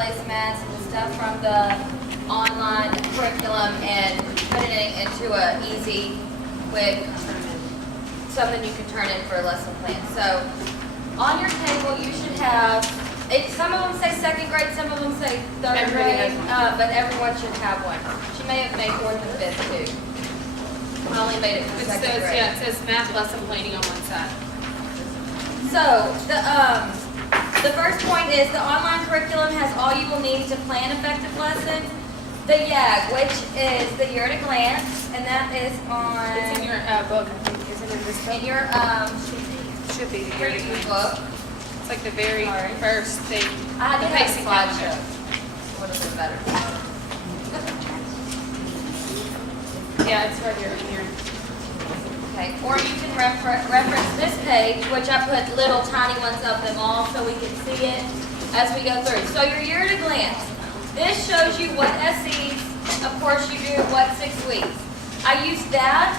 placemats and the stuff from the online curriculum and putting it into a easy, quick, something you can turn in for a lesson plan. So on your table, you should have, some of them say second grade, some of them say third grade, but everyone should have one. She may have made fourth and fifth too. I only made it for second grade. Yeah, it says math lesson planning on one side. So the first point is the online curriculum has all you will need to plan effective lessons. The YAG, which is the year at a glance, and that is on. It's in your book, I think. Is it in this book? In your Should be the year at a preview glance. book. It's like the very first thing. I the did have a basic slideshow. calendar. Would have been better. Yeah, it's right here in here. Okay, or you can reference this page, which I put little tiny ones of them all so we can see it as we go through. So your year at a glance. This shows you what SEs, of course you do, what 6 weeks. I use that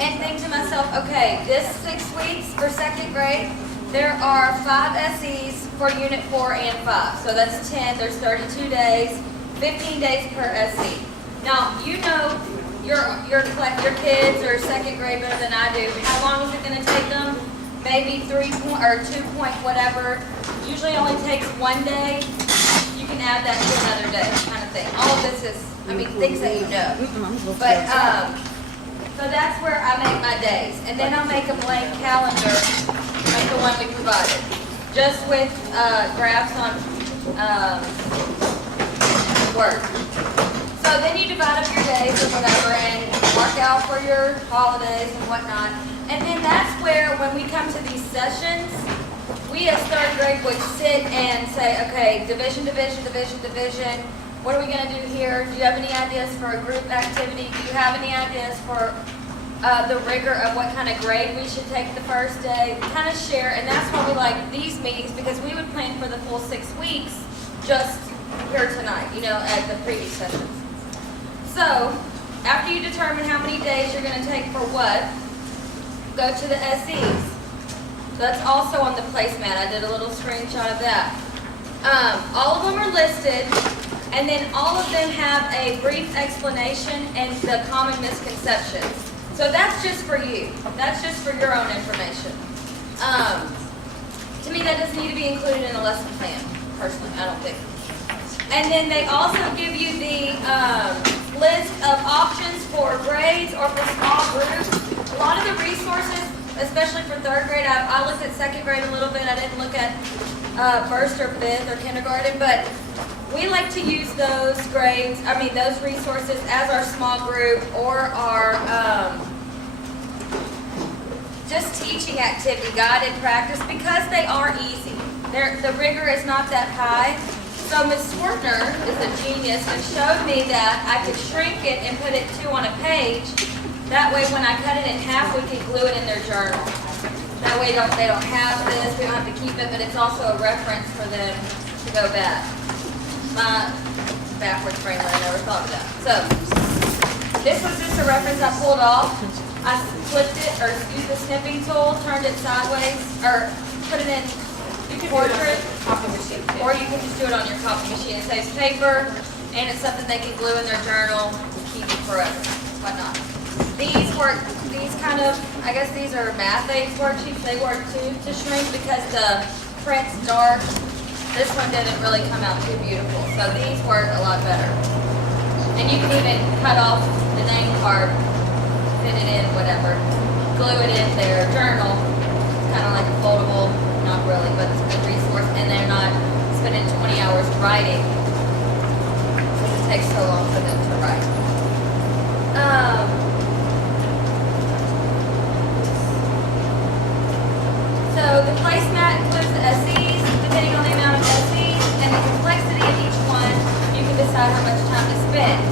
and think to myself, okay, this 6 weeks for second grade, there are 5 SEs for unit 4 and 5. So that's 10, there's 32 days, 15 days per SE. Now, you know your kids are second grade better than I do. How long is it going to take them? Maybe 3 point or 2 point whatever. Usually only takes 1 day. You can add that to another day, kind of thing. All of this is, I mean, things that you know. But so that's where I make my days, and then I'll make a blank calendar, like the one we provided, just with graphs on Word. So then you divide up your days or whatever and mark out for your holidays and whatnot. And then that's where, when we come to these sessions, we as third grade would sit and say, okay, division, division, division, division. What are we going to do here? Do you have any ideas for a group activity? Do you have any ideas for the rigor of what kind of grade we should take the first day? We kind of share, and that's why we like these meetings, because we would plan for the full 6 weeks just here tonight, you know, at the previous sessions. So, after you determine how many days you're going to take for what, go to the SEs. So that's also on the placemat. I did a little screenshot of that. All of them are listed, and then all of them have a brief explanation and the common misconceptions. So that's just for you. That's just for your own information. To me, that doesn't need to be included in a lesson plan, personally, I don't think. And then they also give you the list of options for grades or for small groups. A lot of the resources, especially for third grade, I looked at second grade a little bit. I didn't look at first or fifth or kindergarten, but we like to use those those resources as our small group or our just teaching activity, guided practice, because they are easy. The rigor is not that high. So Ms. Swartner is a genius and showed me that I could shrink it and put it 2 on a page. That way when I cut it in half, we can glue it in their journal. That way they don't have this, we don't have to keep it, but it's also a reference for them to go back. My backwards brain, I never thought of that. So this was just a reference I pulled off. I flipped it, or used the snipping tool, turned it sideways, or put it in portrait, or you can just do it on your copy machine. It saves paper, and it's something they can glue in their journal to keep it forever. Whatnot. These kind of, I guess these are math aids worksheets. They work too to shrink because the print's dark. This one didn't really come out too beautiful, so these work a lot better. And you can even cut off the name card, fit it in, whatever, glue it in their journal. It's kind of like a foldable. Not really, but it's a good resource, and they're not spending 20 hours writing because it takes so long for them to write. So the placemat includes the SEs, depending on the amount of SEs and the complexity of each one, you can decide how much time to spend.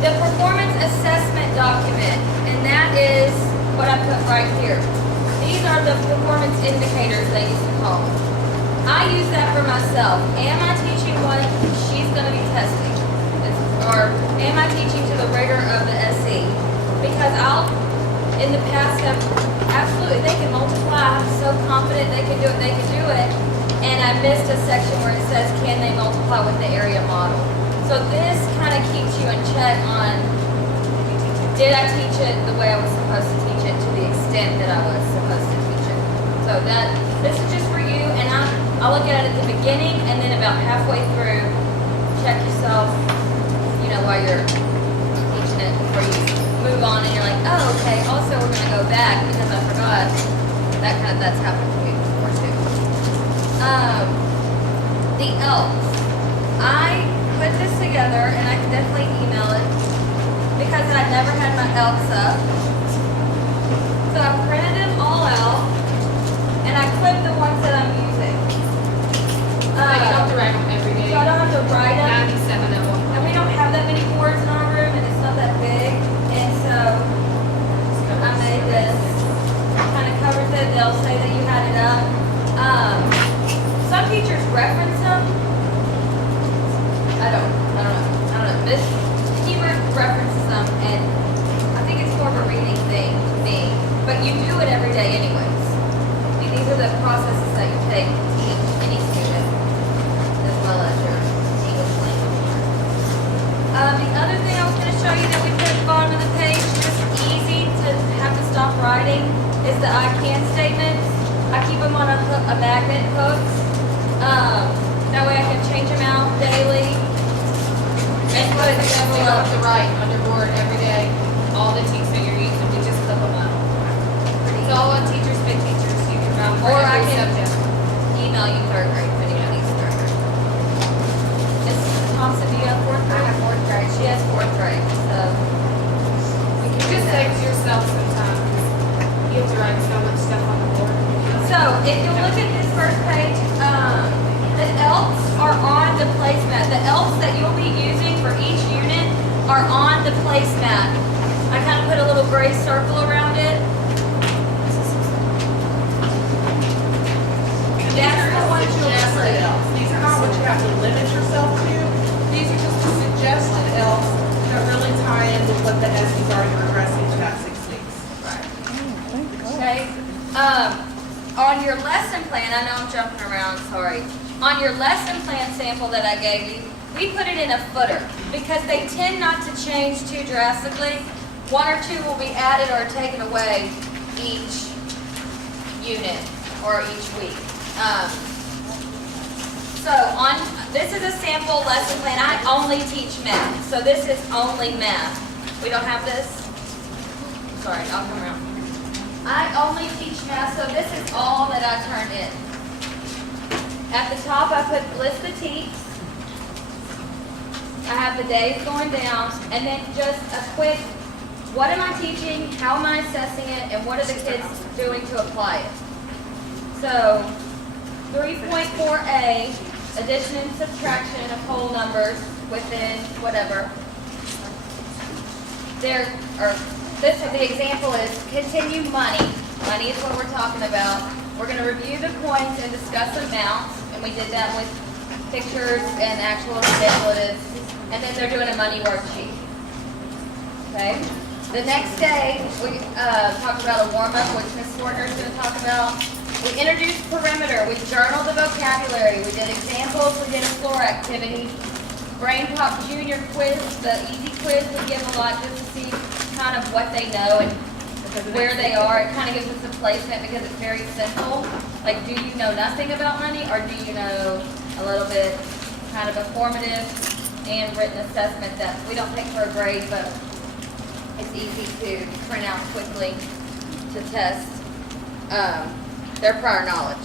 The performance assessment document, and that is what I put right here. These are the performance indicators they used to call them. I use that for myself. Am I teaching what she's going to be testing? Or am I teaching to the rigor of the SE? Because in the past, have absolutely, they can multiply. I'm so confident they can do it. and I missed a section where it says, can they multiply with the area model? So this kind of keeps you in check on, did I teach it the way I was supposed to teach it to the extent that I was supposed to teach it? So this is just for you, and I'll look at it at the beginning, and then about halfway through, check yourself, while you're teaching it before you move on, and you're like, oh, okay, also we're going to go back because I forgot. That's happened to me before too. The elves. I put this together, and I can definitely email it because I never had my elves up. So I printed them all out, and I clipped the ones that I'm using. You don't have to write them every day. So I don't have to write them. 97 of them. And we don't have that many boards in our room, and it's not that big. And so I made this. Kind of covers it. They'll say that you had it up. Some teachers reference them. I don't know. Miss Hebert references them, and I think it's more of a reading thing to me. But you do it every day anyways. I mean, these are the processes that you take to teach any student, as well as your English language. The other thing I was going to show you that we put at the bottom of the page, just easy to have to stop writing, is the I can statements. I keep them on a magnet hooks. That way I can change them out daily. And put it together, you don't have to write on your board every day all the text that you're using. You just clip them up. It's all on teachers, big teachers. You can run for Or I every can subject. email you third grade, if anybody needs third grade. Miss Thompson, do you have fourth grade? I have fourth grade. She has fourth grade, so we can It do just that. saves yourself some time. You have to write so much stuff on the board. So if you look at this first page, the elves are on the placemat. The elves that you'll be using for each unit are on the placemat. I kind of put a little gray circle around it. These are the ones you'll suggested elves. These are not what you have to limit yourself to. These are just the suggested elves that really tie in with what the SEs are you're addressing to that 6 weeks. Okay. On your lesson plan, I know I'm jumping around, sorry. On your lesson plan sample that I gave you, we put it in a footer because they tend not to change too drastically. 1 or 2 will be added or taken away each unit or each week. This is a sample lesson plan. I only teach math, so this is only math. We don't have this? Sorry, I'll come around. I only teach math, so this is all that I turned in. At the top, I put list the teats. I have the days going down, and then just a quick, what am I teaching, how am I assessing it, and what are the kids doing to apply it? So, 3.4a, addition and subtraction of whole numbers within whatever. The example is continue money. Money is what we're talking about. We're going to review the coins and discuss amounts, and we did that with pictures and actual manipulatives. And then they're doing a money worksheet. Okay. The next day we talked about a warm-up, which Ms. Swartner is going to talk about. We introduced perimeter. We journaled the vocabulary. We did examples. We did a floor activity. Brain Pop Junior quiz, the easy quiz, we give a lot just to see kind of what they know and where they are. It kind of gives us a placement because it's very simple. Like, do you know nothing about money, or do you know a little bit? Kind of a formative and written assessment that we don't take for a grade, but it's easy to print out quickly to test their prior knowledge.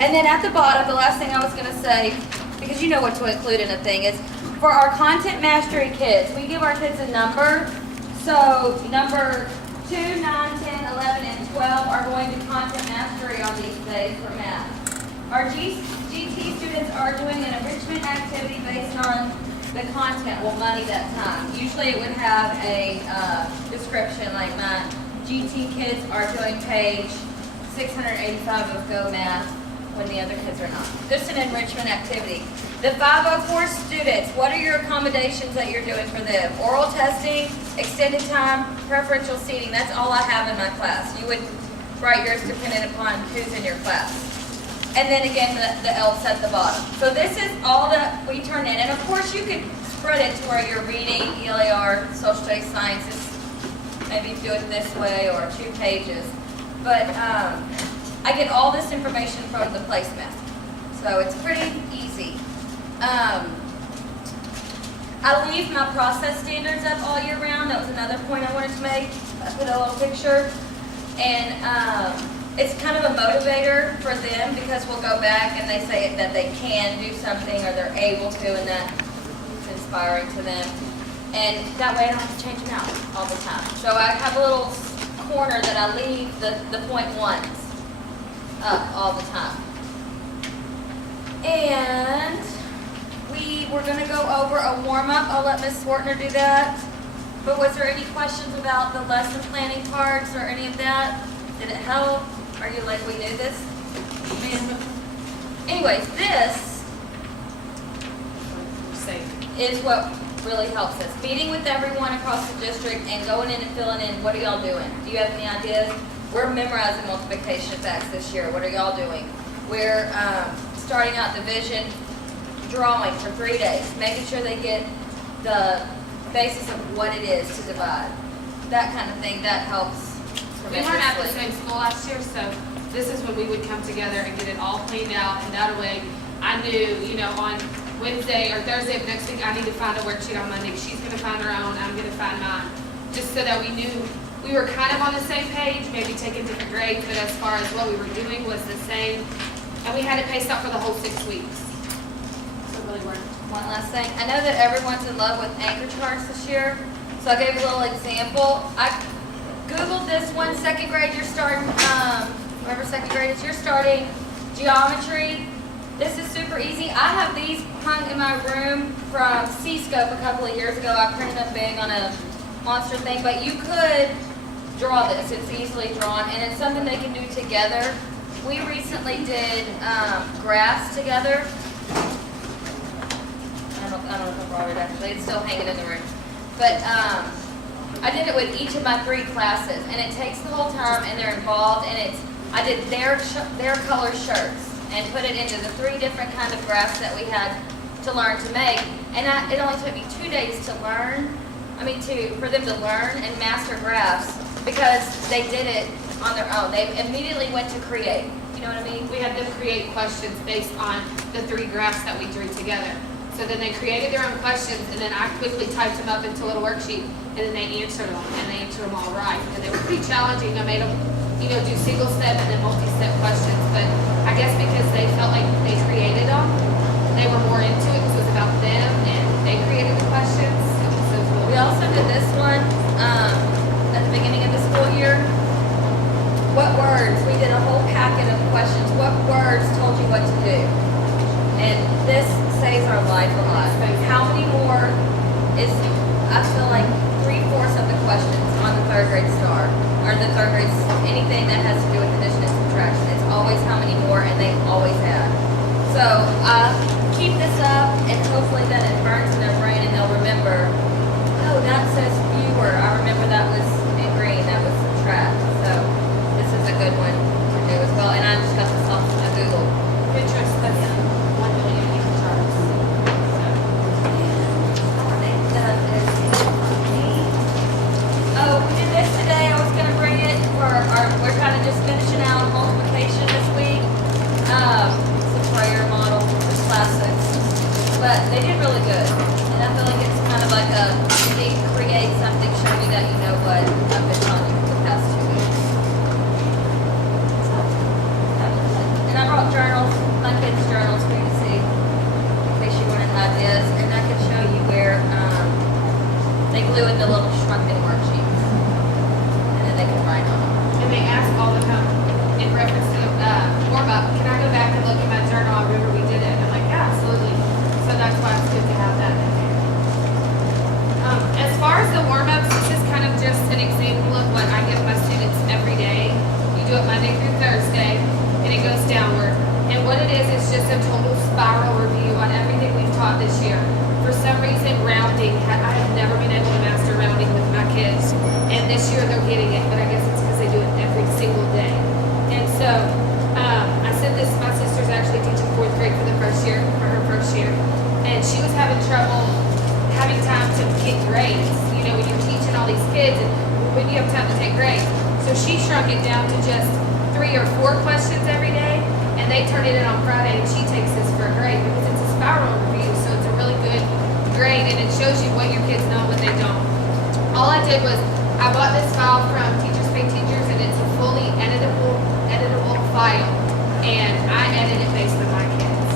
And then at the bottom, the last thing I was going to say, because you know what to include in a thing, is for our content mastery kids, we give our kids a number. So number 2, 9, 10, 11, and 12 are going to content mastery on these days for math. Our GT students are doing an enrichment activity based on the content, well, money that time. Usually it would have a description like my GT kids are doing page 685 of Go Math when the other kids are not. Just an enrichment activity. The 504 students, what are your accommodations that you're doing for them? Oral testing, extended time, preferential seating. That's all I have in my class. You would write yours dependent upon who's in your class. And then again, the else at the bottom. So this is all that we turn in. And of course, you could spread it to where you're reading ELAR, social studies, sciences, maybe do it this way or 2 pages. But I get all this information from the placement. So it's pretty easy. I leave my process standards up all year round. That was another point I wanted to make. I put a little picture. And it's kind of a motivator for them because we'll go back and they say that they can do something or they're able to, and that's inspiring to them. And that way I don't have to change them out all the time. So I have a little corner that I leave the point ones up all the time. And we were going to go over a warm-up. I'll let Ms. Swartner do that. But was there any questions about the lesson planning parts or any of that? Did it help? Are you like, we knew this? Anyways, this is what really helps us. Meeting with everyone across the district and going in and filling in, what are y'all doing? Do you have any ideas? We're memorizing multiplication facts this year. What are y'all doing? We're starting out division drawing for 3 days, making sure they get the basis of what it is to divide. That kind of thing, that helps. We weren't at the same school last year, so this is when we would come together and get it all cleaned out, and that way I knew, you know, on Wednesday or Thursday of next week, I need to find a worksheet on Monday. She's gonna find her own, I'm gonna find mine. Just so that we knew we were kind of on the same page, maybe taking different grades, but as far as what we were doing was the same. And we had it paced out for the whole 6 weeks. So really worked. One last thing. I know that everyone's in love with anchor charts this year, so I gave a little example. I Googled this one, 2nd grade, you're starting, whoever 2nd grade is, you're starting geometry. This is super easy. I have these hung in my room from C-Scope a couple of years ago. I printed them big on a monster thing, but you could draw this. It's easily drawn, and it's something they can do together. We recently did graphs together. I don't know if I brought it actually. It's still hanging in the room. But I did it with each of my 3 classes, and it takes the whole term, and they're involved, and I did their color shirts and put it into the 3 different kind of graphs that we had to learn to make. And it only took me 2 days to learn, for them to learn and master graphs because they did it on their own. They immediately went to create. You know what I mean? We had them create questions based on the 3 graphs that we drew together. So then they created their own questions, and then I quickly typed them up into a little worksheet, and then they answered them, and they answered them all right. And they were pretty challenging. I made them, do single step and then multi-step questions, but I guess because they felt like they created them, they were more into it because it was about them, and they created the questions. So it was really We also did this one at the beginning of the school year. What words? We did a whole packet of questions. What words told you what to do? And this saves our life a lot. How many more is, I feel like 3/4 of the questions on the 3rd grade star, or the 3rd grade, anything that has to do with addition and subtraction. It's always how many more, and they always have. So keep this up, and hopefully then it burns in their brain, and they'll remember, oh, that says fewer. I remember that was in green, that was subtract. So this is a good one to do as well. And I just got this off of Google. Pinterest, that's 1 million each charts. Oh, we did this today. I was going to bring it we're kind of just finishing out multiplication this week. It's a prayer model for classics. But they did really good. And I feel like it's kind of like they create something, show me that you know what I've been telling you for the past 2 weeks. So, that was it. And I brought journals, my kids' journals for you to see, in case you wanted ideas. And I can show you where they glue in the little shrunken worksheets. And then they can write on them. And they ask all the time, in reference to warm-up, can I go back and look at my journal? I remember we did it. And I'm like, yeah, absolutely. So that's why it's good to have that in there. As far as the warm-ups, this is kind of just an example of what I give my students every day. You do it Monday through Thursday, and it goes downward. And what it is just a total spiral review on everything we've taught this year. For some reason, rounding, I have never been able to master rounding with my kids. And this year they're getting it, but I guess it's because they do it every single day. And so I sent this, my sister having trouble having time to get grades, you know, when you're teaching all these kids and when you have time to take grades. So she shrunk it down to just 3 or 4 questions every day, and they turn it in on Friday, and she takes this for a grade because it's a spiral review, so it's a really good grade, and it shows you what your kids know and what they don't. All I did was I bought this file from Teachers Pay Teachers, and it's a fully editable file, and I edit it based on my kids.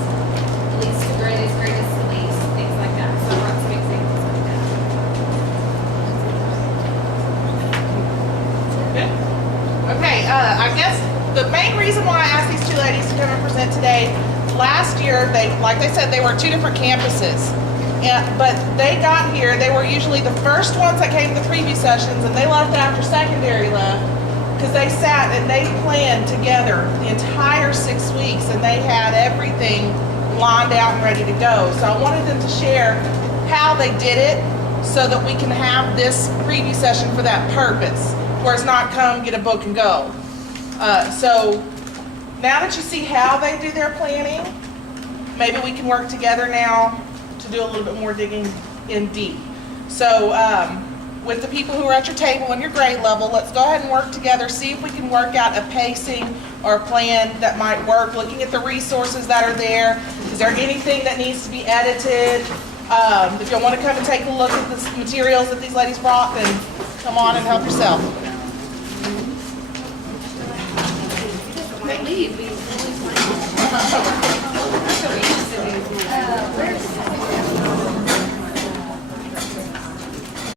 Least to greatest, greatest to least, things like that. So I brought some examples of that. Okay, I guess the main reason why I asked these two ladies to come and present today, last year, like they said, they were at 2 different campuses. But they got here, they were usually the first ones that came to the preview sessions, and they left after secondary left, because they sat and they planned together the entire 6 weeks, and they had everything lined out and ready to go. So I wanted them to share how they did it so that we can have this preview session for that purpose, where it's not come, get a book, and go. So now that you see how they do their planning, maybe we can work together now to do a little bit more digging in deep. So with the people who are at your table and your grade level, let's go ahead and work together, see if we can work out a pacing or a plan that might work, looking at the resources that are there. Is there anything that needs to be edited? If you want to come and take a look at the materials that these ladies brought, then come on and help yourself. Leave.